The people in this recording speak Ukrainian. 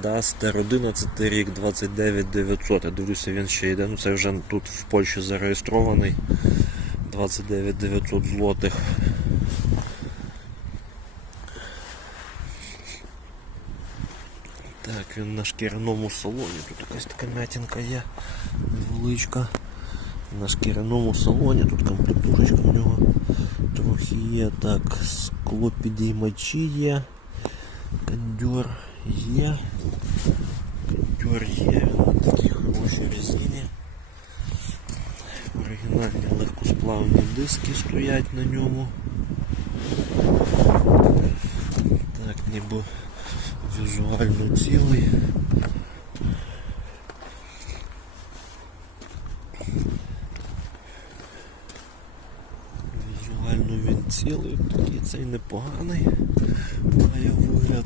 Дастер 11 рік 29 900. Я дивлюся, він ще йде. Ну це вже тут в Польщі зареєстрований. 29 900 злотих. Так, він на шкіряному салоні. Тут якась така м'ятінка є. Невеличка. На шкіряному салоні, тут комплектушечка в нього трохи є. Так, склопідіймачі є. Кондьор є. Кондьор є. На такій резині. Оригінальні легкосплавні диски стоять на ньому. Так, ніби візуально цілий. Візуально він цілий, такий цей непоганий. Має вигляд.